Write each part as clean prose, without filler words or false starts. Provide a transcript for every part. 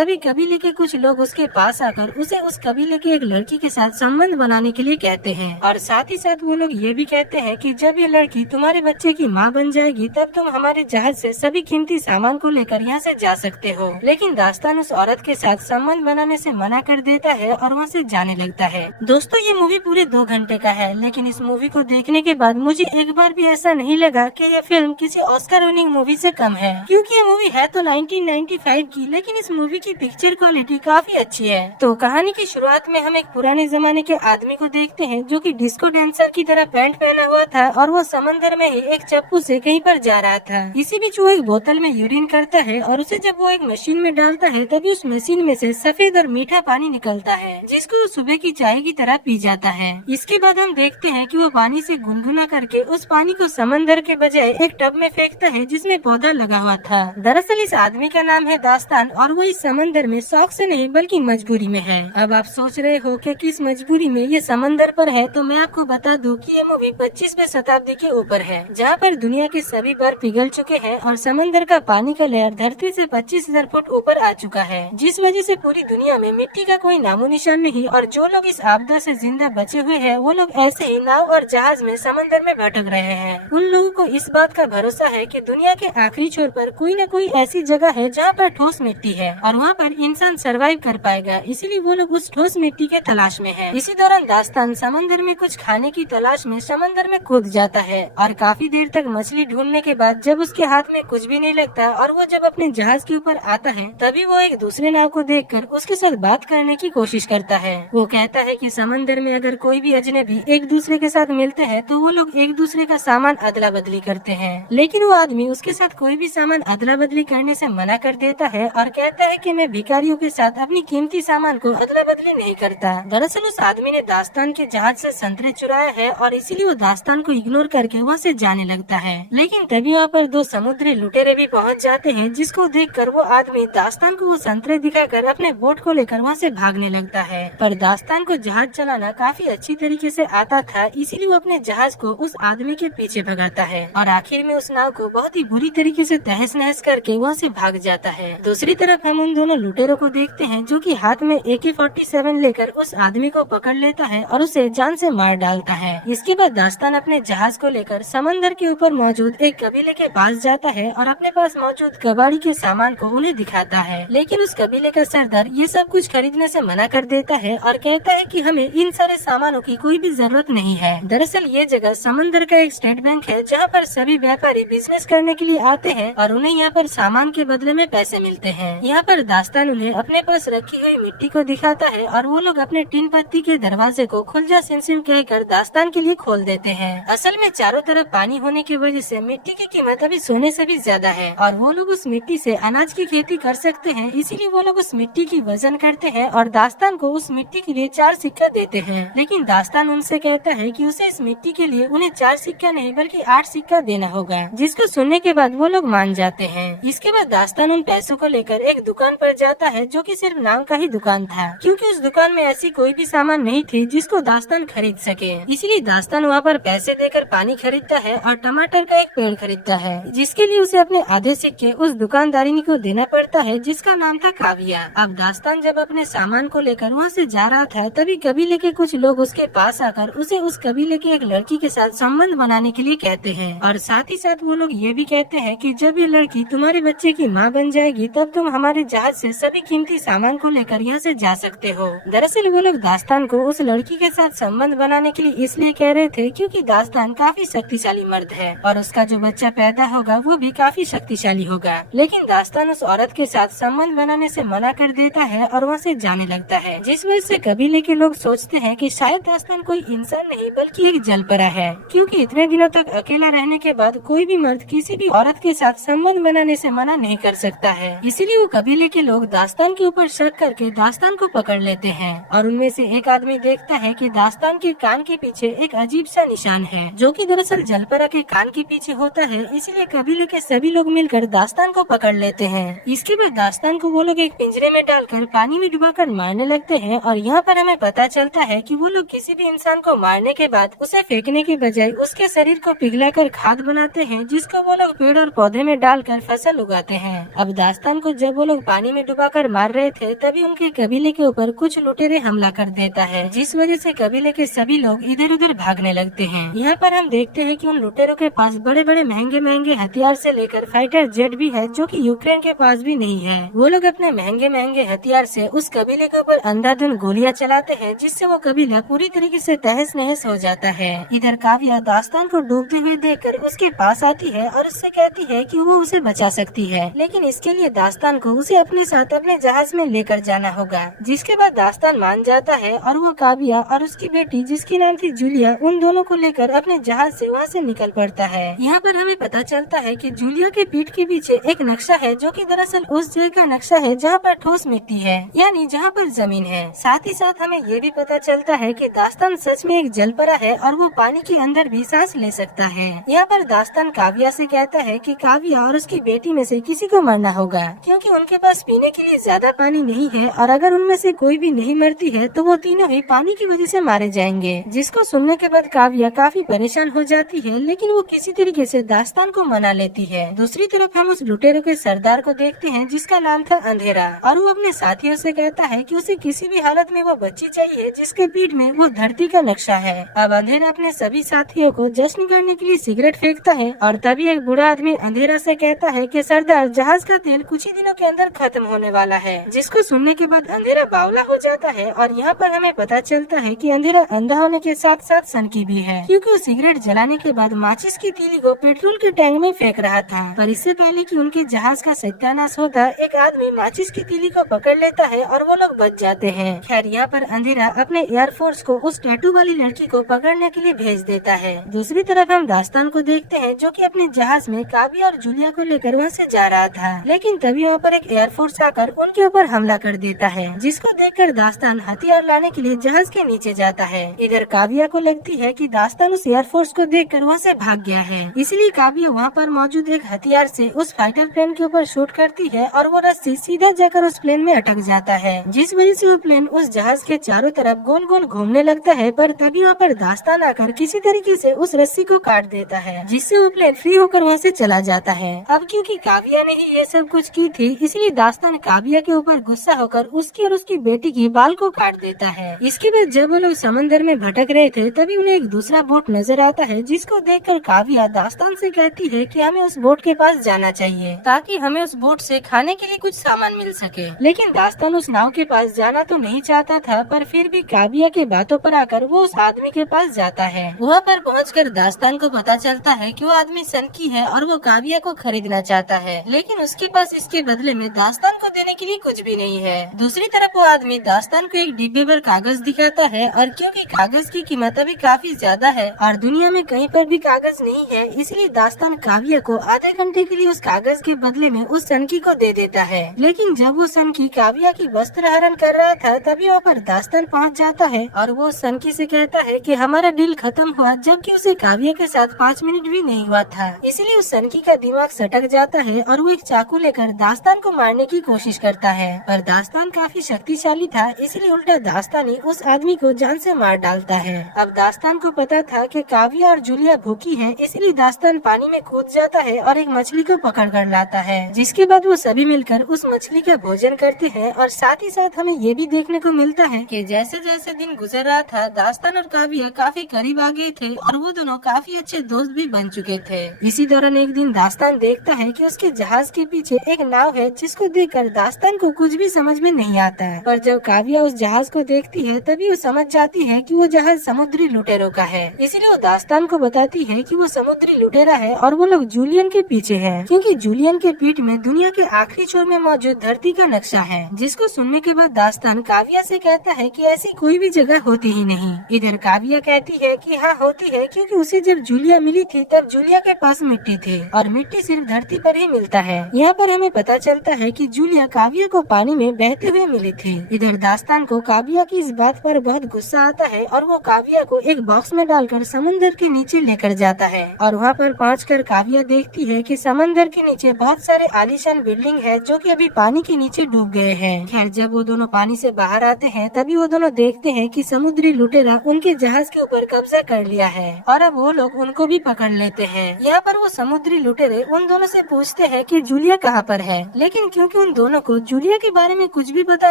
तभी कबीले के कुछ लोग उसके पास आकर उसे उस कबीले के एक लड़की के साथ संबंध बनाने के लिए कहते हैं और साथ ही साथ वो लोग ये भी कहते हैं कि जब ये लड़की तुम्हारे बच्चे की माँ बन जाएगी तब तुम हमारे जहाज से सभी कीमती सामान को लेकर यहाँ से जा सकते हो। लेकिन दास्तान उस औरत के साथ संबंध बनाने से मना कर देता है और वहाँ से जाने लगता है। दोस्तों, ये मूवी पूरे 2 घंटे का है, लेकिन इस मूवी को देखने के बाद मुझे एक बार भी ऐसा नहीं लगा कि यह फिल्म किसी ऑस्कर विनिंग मूवी से कम है, क्योंकि ये मूवी है तो 1995 की, लेकिन इस मूवी की पिक्चर क्वालिटी काफी अच्छी है। तो कहानी की शुरुआत में हम एक पुराने जमाने के आदमी को देखते हैं जो कि डिस्को डांसर की तरह पैंट पहना हुआ था और वो समंदर में ही एक चप्पू से कहीं पर जा रहा था। इसी बीच वो एक बोतल में यूरिन करता है और उसे जब वो एक मशीन में डालता है तभी उस मशीन में से सफेद और मीठा पानी निकलता है, जिसको वो सुबह की चाय की तरह पी जाता है। इसके बाद हम देखते हैं कि वो पानी से गुनगुना करके उस पानी को समंदर के बजाय एक टब में फेंकता है जिसमें पौधा लगा हुआ था। दरअसल इस आदमी का नाम है दास्तान और वो इस समंदर में शौक से नहीं बल्कि मजबूरी में है। अब आप सोच रहे हो कि किस मजबूरी में ये समंदर पर है, तो मैं आपको बता दूं कि ये मूवी 25वीं शताब्दी के ऊपर है, जहाँ पर दुनिया के सभी बर्फ पिघल चुके हैं और समंदर का पानी का लेयर धरती से 25,000 फुट ऊपर आ चुका है, जिस वजह से पूरी दुनिया में मिट्टी का कोई नामो निशान नहीं। और जो लोग इस आपदा से जिंदा बचे हुए हैं वो लोग ऐसे ही नाव और जहाज में समंदर में भटक रहे हैं। उन लोगों को इस बात का भरोसा है कि दुनिया के आखिरी छोर पर कोई न कोई ऐसी जगह है जहाँ पर ठोस मिट्टी है और वहाँ पर इंसान सरवाइव कर पाएगा, इसीलिए वो लोग उस ठोस मिट्टी के तलाश में है। इसी दौरान दास्तान समंदर में कुछ खाने की तलाश में समंदर में कूद जाता है और काफी देर तक मछली ढूंढने के बाद जब उसके हाथ में कुछ भी नहीं लगता और वो जब अपने जहाज के ऊपर आता है तभी वो एक दूसरे नाव को देखकर उसके साथ बात करने की कोशिश करता है। वो कहता है कि समंदर में अगर कोई भी अजनबी एक दूसरे के साथ मिलते हैं तो वो लोग एक दूसरे का सामान अदला बदली करते हैं, लेकिन वो आदमी उसके साथ कोई भी सामान अदला बदली करने से मना कर देता है और कहता है कि मैं भिखारियों के साथ अपनी कीमती सामान को अदला बदली नहीं करता। दरअसल उस आदमी ने दास्तान के जहाज से संतरे चुराया है और इसीलिए वो दास्तान को इग्नोर करके वहाँ से जाने लगता है। लेकिन तभी वहाँ पर 2 समुद्री लुटेरे भी पहुँच जाते हैं, जिसको देखकर वो आदमी दास्तान को वो संतरे दिखाकर अपने बोट को लेकर वहाँ से भागने लगता है। पर दास्तान को जहाज चलाना काफी अच्छी तरीके से आता था, इसीलिए वो अपने जहाज को उस आदमी के पीछे भगाता है और आखिर में उस नाव को बहुत ही बुरी तरीके से तहस नहस करके वहाँ से भाग जाता है। दूसरी तरफ हम उन दोनों लुटेरों को देखते हैं जो कि हाथ में AK-47 लेकर उस आदमी को पकड़ लेता है और उसे जान से मार डालता है। इसके बाद दास्तान अपने जहाज को लेकर समंदर के ऊपर मौजूद एक कबीले के पास जाता है और अपने पास मौजूद कबाड़ी के सामान को उन्हें दिखाता है, लेकिन उस कबीले का सरदार ये सब कुछ खरीदने से मना कर देता है और कहता है कि हमें इन सारे सामानों की कोई भी जरूरत नहीं है। दरअसल ये जगह समंदर का एक स्टेट बैंक है जहाँ पर सभी व्यापारी बिजनेस करने के लिए आते हैं और उन्हें यहाँ पर सामान के बदले में पैसे मिलते हैं। यहाँ पर दास्तान उन्हें अपने पास रखी हुई मिट्टी को दिखाता है और वो लोग अपने टीन पत्ती के दरवाजे को खुल जा सिम कहकर दास्तान के लिए खोल देते हैं। असल में चारों तरफ पानी होने की वजह से मिट्टी की कीमत अभी सोने से भी ज्यादा है और वो लोग उस मिट्टी से अनाज की खेती कर सकते हैं, इसीलिए वो लोग उस मिट्टी की वजन करते हैं और दास्तान को उस मिट्टी के लिए 4 सिक्का देते हैं। लेकिन दास्तान उनसे कहता है कि उसे इस मिट्टी के लिए उन्हें 4 सिक्का नहीं बल्कि 8 सिक्का देना होगा, जिसको सुनने के बाद वो लोग मान जाते हैं। इसके बाद दास्तान उन पैसों को लेकर एक दुकान पर जाता है जो कि सिर्फ नाम का ही दुकान था, क्योंकि उस दुकान में ऐसी कोई भी सामान नहीं थी जिसको दास्तान खरीद सके। इसीलिए दास्तान वहाँ पर पैसे देकर पानी खरीदता है और टमाटर का एक पेड़ खरीदता है, जिसके लिए उसे अपने आधे सिक्के उस दुकानदारिनी को देना पड़ता है जिसका नाम था काविया। अब दास्तान जब अपने सामान को लेकर वहाँ से जा रहा था तभी कबीले के कुछ लोग उसके पास आकर उसे उस कबीले के एक लड़की के साथ संबंध बनाने के लिए कहते हैं और साथ ही साथ वो लोग ये भी कहते हैं कि जब ये लड़की तुम्हारे बच्चे की माँ बन जाएगी तब तुम हमारे जहाज से सभी कीमती सामान को लेकर यहाँ से जा सकते हो। दरअसल वो लोग दास्तान को उस लड़की के साथ संबंध बनाने के लिए इसलिए कह रहे थे क्योंकि दास्तान काफी शक्तिशाली मर्द है और उसका जो बच्चा पैदा होगा वो भी काफी शक्तिशाली होगा। लेकिन दास्तान उस औरत के साथ संबंध बनाने से मना कर देता है और वहाँ से जाने लगता है, जिस वजह से कबीले के लोग सोचते हैं कि शायद दास्तान कोई इंसान नहीं बल्कि एक जलपरा है, क्योंकि इतने दिनों तक अकेला रहने के बाद कोई भी मर्द किसी भी औरत के साथ संबंध बनाने से मना नहीं कर सकता है। इसीलिए वो कबीले के लोग दास्तान के ऊपर शक करके दास्तान को पकड़ लेते हैं और उनमें से एक आदमी देखता है कि दास्तान के कान के पीछे एक अजीब सा निशान है जो कि दरअसल जलपरा के कान के पीछे होता है। इसीलिए कबीले के सभी लोग मिलकर दास्तान को पकड़ लेते हैं। इसके बाद दास्तान को वो लोग एक पिंजरे में डालकर पानी में डुबाकर मारने लगते हैं और यहाँ पर हमें पता चलता है कि वो लोग किसी भी इंसान को मारने के बाद उसे फेंकने के बजाय उसके शरीर को पिघलाकर खाद बनाते हैं, जिसको वो लोग पेड़ और पौधे में डालकर फसल उगाते हैं। अब दास्तान को जब वो लोग पानी पानी में डुबाकर मार रहे थे तभी उनके कबीले के ऊपर कुछ लुटेरे हमला कर देता है, जिस वजह से कबीले के सभी लोग इधर उधर भागने लगते हैं। यहाँ पर हम देखते हैं कि उन लुटेरों के पास बड़े बड़े महंगे महंगे हथियार से लेकर फाइटर जेट भी है, जो कि यूक्रेन के पास भी नहीं है। वो लोग अपने महंगे महंगे हथियार से उस कबीले के ऊपर अंधाधुंध गोलियां चलाते हैं, जिससे वो कबीला पूरी तरीके से तहस नहस हो जाता है। इधर काव्या दास्तान को डूबते हुए देखकर उसके पास आती है और उससे कहती है कि वो उसे बचा सकती है, लेकिन इसके लिए दास्तान को उसे अपने साथ अपने जहाज में लेकर जाना होगा। जिसके बाद दास्तान मान जाता है और वो काव्या और उसकी बेटी जिसकी नाम थी जूलिया, उन दोनों को लेकर अपने जहाज से वहाँ से निकल पड़ता है। यहाँ पर हमें पता चलता है कि जूलिया के पीठ के पीछे एक नक्शा है, जो कि दरअसल उस जगह का नक्शा है जहाँ पर ठोस मिट्टी है, यानी जहाँ पर जमीन है। साथ ही साथ हमें ये भी पता चलता है कि दास्तान सच में एक जलपरा है और वो पानी के अंदर भी सांस ले सकता है। यहाँ पर दास्तान काव्या से कहता है कि काव्या और उसकी बेटी में से किसी को मरना होगा, क्योंकि उनके पास पीने के लिए ज्यादा पानी नहीं है और अगर उनमें से कोई भी नहीं मरती है तो वो तीनों ही पानी की वजह से मारे जाएंगे। जिसको सुनने के बाद काव्या काफी परेशान हो जाती है, लेकिन वो किसी तरीके से दास्तान को मना लेती है। दूसरी तरफ हम उस लुटेरों के सरदार को देखते हैं जिसका नाम था अंधेरा, और वो अपने साथियों से कहता है कि उसे किसी भी हालत में वो बच्ची चाहिए जिसके पीठ में वो धरती का नक्शा है। अब अंधेरा अपने सभी साथियों को जश्न करने के लिए सिगरेट फेंकता है और तभी एक बूढ़ा आदमी अंधेरा से कहता है कि सरदार, जहाज का तेल कुछ ही दिनों के अंदर खत्म होने वाला है। जिसको सुनने के बाद अंधेरा बावला हो जाता है और यहाँ पर हमें पता चलता है कि अंधेरा अंधा होने के साथ साथ सनकी भी है, क्योंकि वो सिगरेट जलाने के बाद माचिस की तीली को पेट्रोल के टैंक में फेंक रहा था। पर इससे पहले कि उनके जहाज का सत्यानाश होता, एक आदमी माचिस की तीली को पकड़ लेता है और वो लोग बच जाते हैं। खैर, यहाँ पर अंधेरा अपने एयरफोर्स को उस टैटू वाली लड़की को पकड़ने के लिए भेज देता है। दूसरी तरफ हम दास्तान को देखते हैं, जो कि अपने जहाज में काव्या और जूलिया को लेकर वहाँ से जा रहा था, लेकिन तभी वहाँ पर एक एयरफोर्स आकर उनके ऊपर हमला कर देता है, जिसको देखकर दास्तान हथियार लाने के लिए जहाज के नीचे जाता है। इधर काव्या को लगती है कि दास्तान उस एयरफोर्स को देखकर वहाँ से भाग गया है, इसलिए काव्या वहाँ पर मौजूद एक हथियार से उस फाइटर प्लेन के ऊपर शूट करती है और वो रस्सी सीधा जाकर उस प्लेन में अटक जाता है, जिस वजह से वो प्लेन उस जहाज के चारों तरफ गोल गोल घूमने लगता है। पर तभी वहाँ पर दास्तान आकर किसी तरीके से उस रस्सी को काट देता है, जिससे वो प्लेन फ्री होकर वहाँ से चला जाता है। अब क्योंकि काव्या ने ही ये सब कुछ की थी, इसलिए दास्तान काव्या के ऊपर गुस्सा होकर उसकी और उसकी बेटी की बाल को काट देता है। इसके बाद जब वो लोग समंदर में भटक रहे थे, तभी उन्हें एक दूसरा बोट नजर आता है, जिसको देखकर काव्या दास्तान से कहती है कि हमें उस बोट के पास जाना चाहिए, ताकि हमें उस बोट से खाने के लिए कुछ सामान मिल सके। लेकिन दास्तान उस नाव के पास जाना तो नहीं चाहता था, पर फिर भी काव्या के बातों पर आकर वो उस आदमी के पास जाता है। वहाँ पर पहुंचकर दास्तान को पता चलता है कि वो आदमी सनकी है और वो काव्या को खरीदना चाहता है, लेकिन उसके पास इसके बदले में दास्तान को देने के लिए कुछ भी नहीं है। दूसरी तरफ वो आदमी दास्तान को एक डिब्बे भर कागज दिखाता है, और क्योंकि कागज की कीमत अभी काफी ज्यादा है और दुनिया में कहीं पर भी कागज नहीं है, इसलिए दास्तान काव्या को आधे घंटे के लिए उस कागज के बदले में उस सनकी को दे देता है। लेकिन जब वो सनकी काव्या की वस्त्र हरण कर रहा था, तभी वहाँ पर दास्तान पहुँच जाता है और वो सनकी से कहता है कि हमारा डील खत्म हुआ, जबकि उसे काव्या के साथ 5 मिनट भी नहीं हुआ था। इसलिए उस सनकी का दिमाग सटक जाता है और वो एक चाकू लेकर दास्तान को मारने की कोशिश करता है, पर दास्तान काफी शक्तिशाली था, इसलिए उल्टा दास्तान ही उस आदमी को जान से मार डालता है। अब दास्तान को पता था कि काव्या और जूलिया भूखी हैं, इसलिए दास्तान पानी में कूद जाता है और एक मछली को पकड़ कर लाता है, जिसके बाद वो सभी मिलकर उस मछली का भोजन करते हैं। और साथ ही साथ हमें ये भी देखने को मिलता है कि जैसे जैसे दिन गुजर रहा था, दास्तान और काव्या काफी करीब आ गए थे और वो दोनों काफी अच्छे दोस्त भी बन चुके थे। इसी दौरान एक दिन दास्तान देखता है कि उसके जहाज के पीछे एक नाव है, जिसको देखकर दास्तान को कुछ भी समझ में नहीं आता है। पर जब काव्या उस जहाज को देखती है, तभी वो समझ जाती है कि वो जहाज समुद्री लुटेरों का है, इसलिए वो दास्तान को बताती है कि वो समुद्री लुटेरा है और वो लोग जूलियन के पीछे है, क्योंकि जूलियन के पीठ में दुनिया के आखिरी छोर में मौजूद धरती का नक्शा है। जिसको सुनने के बाद दास्तान काव्या से कहता है कि ऐसी कोई भी जगह होती ही नहीं। इधर काव्या कहती है कि हाँ होती है, क्योंकि उसे जब जूलिया मिली थी तब जूलिया के पास मिट्टी थी और मिट्टी सिर्फ धरती पर ही मिलता है। यहाँ पर हमें पता चलता है कि जूलिया काव्या को पानी में बहते हुए मिली थी। इधर दास्तान को काव्या की इस बात पर बहुत गुस्सा आता है और वो काव्या को एक बॉक्स में डालकर समुद्र के नीचे लेकर जाता है, और वहाँ पर पहुंचकर काव्या देखती है कि समंदर के नीचे बहुत सारे आलीशान बिल्डिंग है, जो कि अभी पानी के नीचे डूब गए हैं। खैर, जब वो दोनों पानी से बाहर आते हैं, तभी वो दोनों देखते हैं कि समुद्री लुटेरा उनके जहाज के ऊपर कब्जा कर लिया है और अब वो लोग उनको भी पकड़ लेते हैं। यहाँ पर वो समुद्री लुटेरे उन दोनों से पूछते हैं कि जूलिया कहाँ पर है, लेकिन क्योंकि क्योंकि उन दोनों को जूलिया के बारे में कुछ भी पता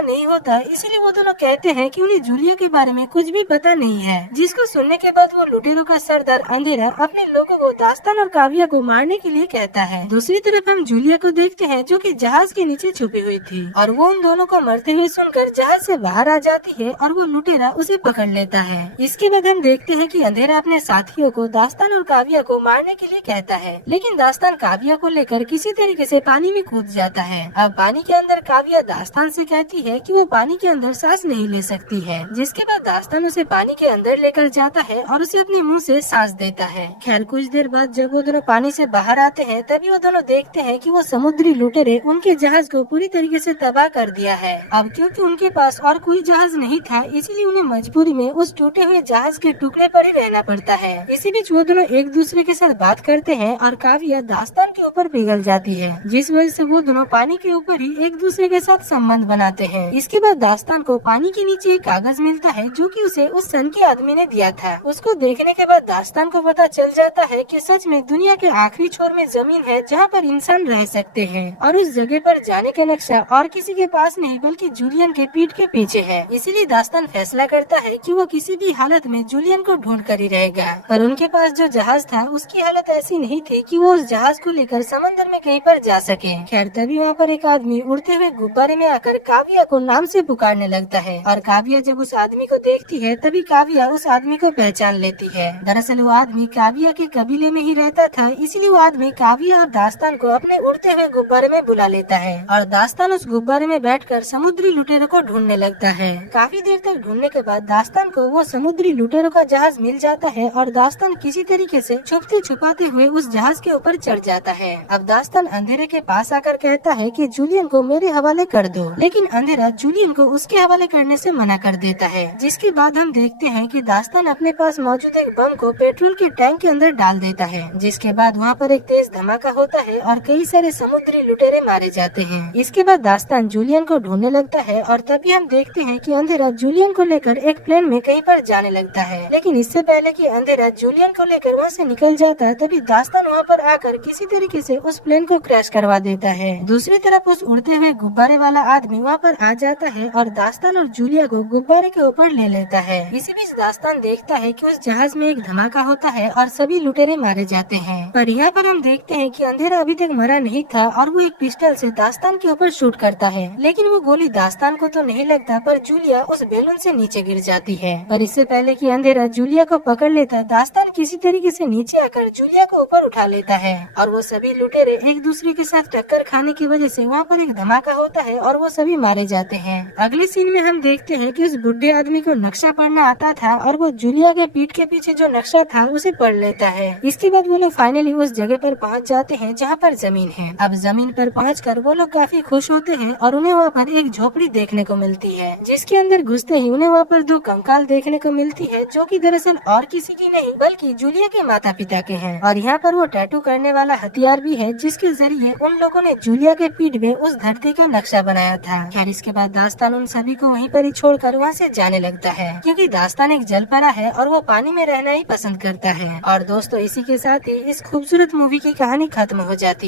नहीं होता, इसीलिए वो दोनों कहते हैं कि उन्हें जूलिया के बारे में कुछ भी पता नहीं है। जिसको सुनने के बाद वो लुटेरों का सरदार अंधेरा अपने लोगों को दास्तान और काव्या को मारने के लिए कहता है। दूसरी तरफ हम जूलिया को देखते हैं जो कि जहाज के नीचे छुपी हुई थी और वो उन दोनों को मरते हुए सुनकर जहाज से बाहर आ जाती है और वो लुटेरा उसे पकड़ लेता है। इसके बाद हम देखते हैं कि अंधेरा अपने साथियों को दास्तान और काव्या को मारने के लिए कहता है, लेकिन दास्तान काव्या को लेकर किसी तरीके से पानी में कूद जाता है। अब पानी के अंदर काव्या दास्तान से कहती है कि वो पानी के अंदर सांस नहीं ले सकती है, जिसके बाद दास्तान उसे पानी के अंदर लेकर जाता है और उसे अपने मुंह से सांस देता है। खैर कुछ देर बाद जब वो दोनों पानी से बाहर आते हैं तभी वो दोनों देखते हैं कि वो समुद्री लुटेरे उनके जहाज को पूरी तरीके से तबाह कर दिया है। अब क्योंकि उनके पास और कोई जहाज नहीं था, इसीलिए उन्हें मजबूरी में उस टूटे हुए जहाज के टुकड़े पर ही रहना पड़ता है। इसी बीच वो दोनों एक दूसरे के साथ बात करते हैं और काव्या दास्तान के ऊपर पिघल जाती है, जिस वजह से वो दोनों पानी के ऊपर ही एक दूसरे के साथ संबंध बनाते हैं। इसके बाद दास्तान को पानी के नीचे एक कागज मिलता है जो कि उसे उस सन के आदमी ने दिया था। उसको देखने के बाद दास्तान को पता चल जाता है कि सच में दुनिया के आखिरी छोर में जमीन है जहाँ पर इंसान रह सकते हैं और उस जगह पर जाने का नक्शा और किसी के पास नहीं बल्कि जूलियन के पीठ के पीछे है। इसीलिए दास्तान फैसला करता है कि वो किसी भी हालत में जूलियन को ढूंढ कर ही रहेगा। पर उनके पास जो जहाज था उसकी हालत ऐसी नहीं थी कि वो उस जहाज को लेकर समंदर में कहीं पर जा सके। खैर तभी वहाँ पर एक आदमी उड़ते हुए गुब्बारे में आकर काव्या को नाम से पुकारने लगता है और काव्या जब उस आदमी को देखती है तभी काव्या उस आदमी को पहचान लेती है। दरअसल वो आदमी काव्या के कबीले में ही रहता था, इसलिए वो आदमी काव्या और दास्तान को अपने उड़ते हुए गुब्बारे में बुला लेता है और दास्तान उस गुब्बारे में बैठकर समुद्री लुटेरों को ढूंढने लगता है। काफी देर तक ढूंढने के बाद दास्तान को वो समुद्री लुटेरों का जहाज मिल जाता है और दास्तान किसी तरीके से छुपते छुपाते हुए उस जहाज के ऊपर चढ़ जाता है। अब दास्तान अंधेरे के पास आकर कहता है कि जूलियन को मेरे हवाले कर दो, लेकिन अंधेरा जूलियन को उसके हवाले करने से मना कर देता है। जिसके बाद हम देखते हैं कि दास्तान अपने पास मौजूद एक बम को पेट्रोल के टैंक के अंदर डाल देता है, जिसके बाद वहाँ पर एक तेज धमाका होता है और कई सारे समुद्री लुटेरे मारे जाते हैं। इसके बाद दास्तान जूलियन को ढूंढने लगता है और तभी हम देखते हैं कि अंधेरा जूलियन को लेकर एक प्लेन में कहीं पर जाने लगता है, लेकिन इससे पहले कि अंधेरा जूलियन को लेकर वहाँ से निकल जाता है तभी दास्तान वहाँ पर आकर किसी तरीके से उस प्लेन को क्रैश करवा देता है। दूसरी तरफ उस उड़ते हुए गुब्बारे वाला आदमी वहाँ पर आ जाता है और दास्तान और जूलिया को गुब्बारे के ऊपर ले लेता है। इसी बीच दास्तान देखता है कि उस जहाज में एक धमाका होता है और सभी लुटेरे मारे जाते हैं। पर यहाँ पर हम देखते हैं कि अंधेरा अभी तक मरा नहीं था और वो एक पिस्टल से दास्तान के ऊपर शूट करता है, लेकिन वो गोली दास्तान को तो नहीं लगता पर जूलिया उस बैलून से नीचे गिर जाती है। पर इससे पहले कि अंधेरा जूलिया को पकड़ लेता, दास्तान किसी तरीके से नीचे आकर जूलिया को ऊपर उठा लेता है और वो सभी लुटेरे एक दूसरे के साथ टक्कर खाने की वजह से वहाँ पर एक धमाका होता है और वो सभी मारे जाते हैं। अगले सीन में हम देखते हैं कि उस बुढ़े आदमी को नक्शा पढ़ना आता था और वो जूलिया के पीठ के पीछे जो नक्शा था उसे पढ़ लेता है। इसके बाद वो लोग फाइनली उस जगह पर पहुंच जाते हैं जहाँ पर जमीन है। अब जमीन पर पहुंचकर वो लोग काफी खुश होते हैं और उन्हें वहाँ पर एक झोपड़ी देखने को मिलती है, जिसके अंदर घुसते ही उन्हें वहाँ पर 2 कंकाल देखने को मिलती है जो कि दरअसल और किसी की नहीं बल्कि जूलिया के माता पिता के हैं। और यहाँ पर वो टैटू करने वाला हथियार भी है जिसके जरिए उन लोगों ने जूलिया के पीठ में उस धरती का नक्शा बनाया था। खैर इसके बाद दास्तान उन सभी को वहीं पर ही छोड़कर वहाँ से जाने लगता है, क्योंकि दास्तान एक जलपरा है और वो पानी में रहना ही पसंद करता है। और दोस्तों इसी के साथ ही इस खूबसूरत मूवी की कहानी खत्म हो जाती है।